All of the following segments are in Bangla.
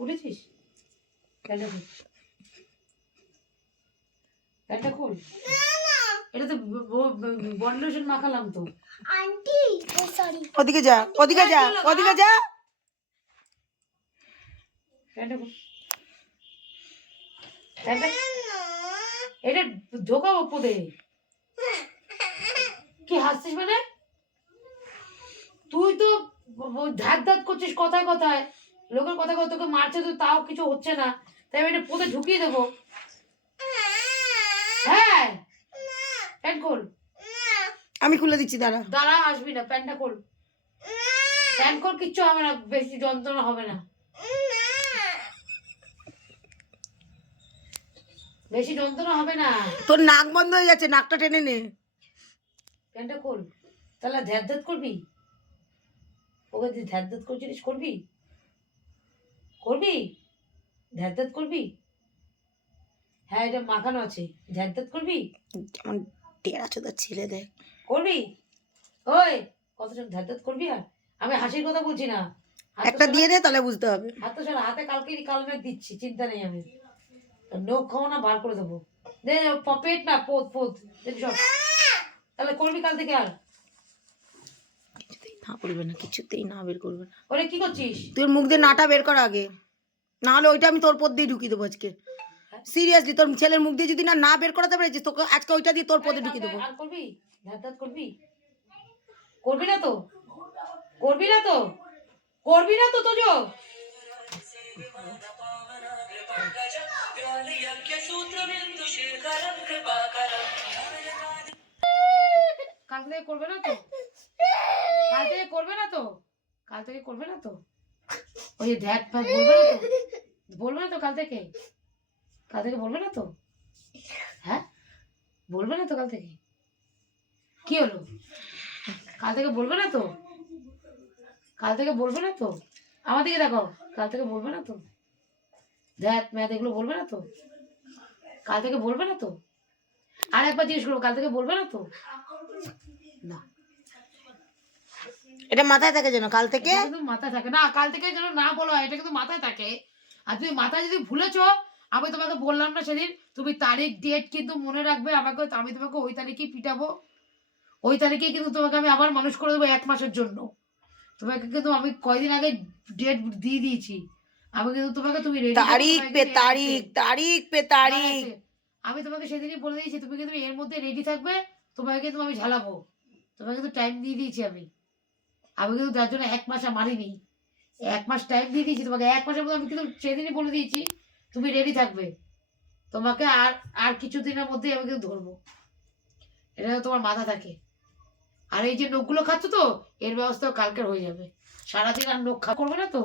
উঠেছিস? প্যান্টটা খোল। এটা তো বডি লোশন মাখালাম তো। আন্টি সরি, ওদিকে যা, ওদিকে যা, ওদিকে যা। প্যান্টটা খোল। এটা ঢোকাবো পদে। কি হাসছিস মানে? তুই তো ধাত ধাত করছিস কথায় কথায়, লোকের কথা কথা তোকে মারছে তো তাও কিছু হচ্ছে না, তাই আমি এটা পদে ঢুকিয়ে দেবো। হ্যাঁ প্যান্ট খোল। আমি খুলে দিচ্ছি, দাঁড়া। দাঁড়া, আসবি না, প্যান্টটা খোল। প্যান্ট খোল, কিচ্ছু হবে না, বেশি যন্ত্রণা হবে না, বেশি যন্ত্রণা হবে না। তোর নাক বন্ধ হয়ে যাচ্ছে, নাকটা টেনে নে। প্যান্টটা খোল। তাহলে ধ্যাত ধ্যাত করবি? ওকে তুই ধ্যাত ধ্যাত করছিস, করবি? করবি? ধ্যাত ধ্যাত করবি? হ্যাঁ, এটা মাখানো আছে, ধ্যাত ধ্যাত করবি? কেমন টেরা চোদার ছেলে দেখ। করবি? ওই কত ধ্যাত ধ্যাত করবি? আর আমি হাসির কথা বলছি না। একটা দিয়ে দে, তাহলে বুঝতে হবে। হাত তো ছাড়া, হাতে কালকে কালমেঘ দিচ্ছি, চিন্তা নেই। আমি নখ খাও না, বার করে দেবো। দে পেট না, পোত পোত দেখবি সব। তাহলে করবি কাল থেকে? আর কিছুতেই না করবে না, কিছুতেই না বের করবে না। ওরে কি করছিস? তোর মুখ দিয়ে নাটা বের কর আগে, না হলে ওইটা আমি তোর পদ দিয়ে ঢুকিয়ে দেবো আজকে। সিরিয়াসলি, তোর ছেলের মুখ দিয়ে যদি না না বের করাতে পেরেছিস, তোকে আজকে ওইটা দিয়ে তোর পদে ঢুকিয়ে দেবো। আর করবি? ধ্যাত ধ্যাত করবি? করবি না তো? করবি না তো? করবি না তো? তোজো কাল থেকে করবে না তো? কাল থেকে করবে না তো? কাল থেকে করবে না তো? ওই যে ধ্যাত ফ্যাত বলবে না তো? বলবে না তো কাল থেকে? কাল থেকে বলবে না তো? হ্যাঁ, বলবে না তো কাল থেকে? কি হলো? কাল থেকে বলবে না তো? কাল থেকে বলবে না তো? আমার দিকে দেখো, কাল থেকে বলবে না তো? ধ্যাত ম্যাথ এগুলো বলবে না তো? কাল থেকে বলবে না তো? আর একবার জিজ্ঞেস করবো, কাল থেকে বলবে না তো? না, এটা মাথায় থাকে যেন কাল থেকে। এটা কিন্তু মাথায় থাকে না, কাল থেকে যেন না বলা হয়, এটা কিন্তু মাথায় থাকে। আর তুমি মাথায় যদি ভুলেছো, আমি তোমাকে বললাম না সেদিন, তুমি তারিখ ডেট কিন্তু মনে রাখবে আমাকে। আমি তোমাকে ওই তারিখেই পিটাবো, ওই তারিখেই কিন্তু তোমাকে আমি আবার মানুষ করে দেবো 1 মাসের জন্য। তোমাকে কিন্তু আমি কয়দিন আগে ডেট দিয়ে দিয়েছি। আমি কিন্তু তোমাকে, তুমি রেডি তারিখ পে তারিখ, তারিখ পে তারিখ। আমি তোমাকে সেদিনই বলে দিয়েছি, তুমি কিন্তু এর মধ্যে রেডি থাকবে। তোমাকে কিন্তু আমি ঝালাবো, তোমাকে কিন্তু টাইম দিয়ে দিয়েছি আমি। আমি কিন্তু তার জন্য 1 মাস মারিনি, 1 মাস টাইম দিয়ে দিয়েছি তোমাকে। 1 মাসের মধ্যে আমি কিন্তু সেদিনই বলে দিয়েছি তুমি রেডি থাকবে। তোমাকে আর আর কিছুদিনের মধ্যেই আমি কিন্তু ধরবো, এটা তোমার মাথা থাকে। আর এই যে নখগুলো খাচ্ছ তো, এর ব্যবস্থাও কালকের হয়ে যাবে। সারাদিন আর নখ করবে না তো?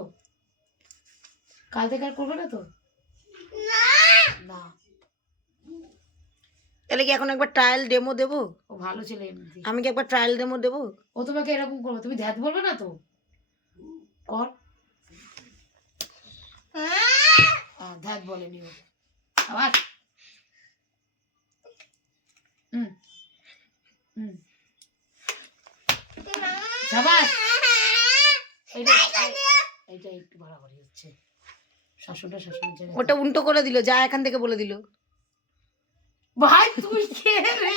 কাল থেকে আর করবে না তো? না। তাহলে কি এখন একবার ট্রায়াল ডেমো দেবো? ও ভালো ছেলে এমনি। আমি কি একবার ট্রায়াল ডেমো দেবো? ও তোমাকে এরকম করবে, তুমি ধ্যাত বলবে না তো? কর। ধ্যাত বলেনি ও আবার। হুম হুম, সাবাস। এইটা একটু বাড়াবাড়ি হচ্ছে, শাশুড়া শাশুড়ি জায়গায়। ওটা উল্টো করে দিল, যা এখান থেকে বলে দিল। ভাই তুই কে রে?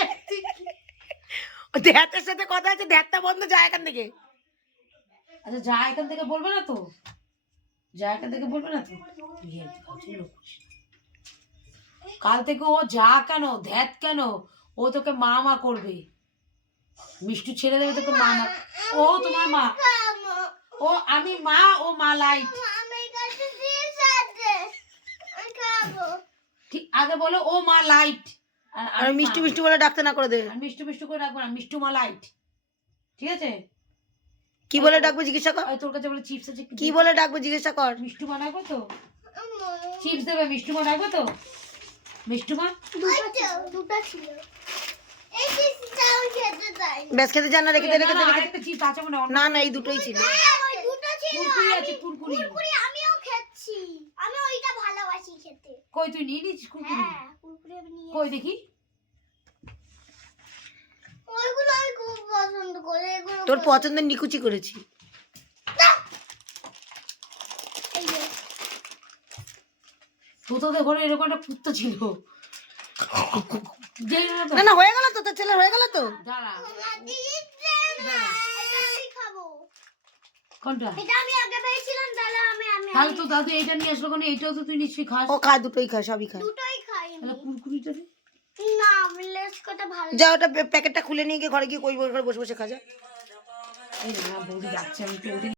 ধ্যাতের সাথে কথা আছে, ধ্যাতটা বন্ধ, যা এখান থেকে। আচ্ছা, যা এখান থেকে বলবে না তো? যা এখান থেকে বলবে না তো? কাল থেকে ও যা কেন, ধ্যাত কেন, ও তোকে মা মা করবে। মিষ্টি ছেড়ে দেবে তোকে মা মা। ও তোমার মা, ও আমি মা, ও মা লাইট। ঠিক আগে বলো, ও মা লাইট। আর মিষ্টি মিষ্টি বলে ডাকতে না করে দে। আর মিষ্টি মিষ্টি করে রাখবো না, মিষ্টু মা লাইট, ঠিক আছে? কি বলে ডাকবো জিজ্ঞাসা কর। তোর কাছে বলে চিপস আছে, কি বলে ডাকবো জিজ্ঞাসা কর। মিষ্টু মা রাখবো তো? চিপস দেবে, মিষ্টু মা রাখবো তো? মিষ্টু মা দুটো ছিল, ব্যাস খেতে জানা, রেখে দে, রেখে দে, রেখে দে। একটা চিপস আছে মনে হয়। না না, এই দুটোই ছিল। কুরকুরি আছে, কুরকুরি। কুরকুরি আমিও খাচ্ছি, আমি ওইটা ভালোবাসি খেতে। কই তুই নিয়ে নিচ্ছিস কুরকুরি? হ্যাঁ, কুরকুরি আমি নিয়ে কই দেখি। ওইগুলো আমি খুব পছন্দ করি, এগুলো তোর পছন্দের নিকুচি করেছি। এই যে তোদের ঘরে এরকম একটা কুত্তা ছিল যেই না তো না না হয়ে গেল তো, তোর ছেলে হয়ে গেল তো। দাঁড়া এটা আমি খাবো। কোনটা এটা আমি আগে পেয়েছিলাম, তাহলে আমি তাহলে তো দাদু এইটা নিয়ে আসলো কেন? এইটাও তো তুই নিশ্চয়ই খাস। ও খায়, দুটোই খায়, সবই খায়। দুটোই খাই তাহলে কুরকুরিটা দে। না, আমি লেস করতে ভালো যা ওটা প্যাকেটটা খুলে নিয়ে গিয়ে ঘরে গিয়ে কই বসে বসে খা যা। এই না বৌদি যাচ্ছে, আমি তো ওদের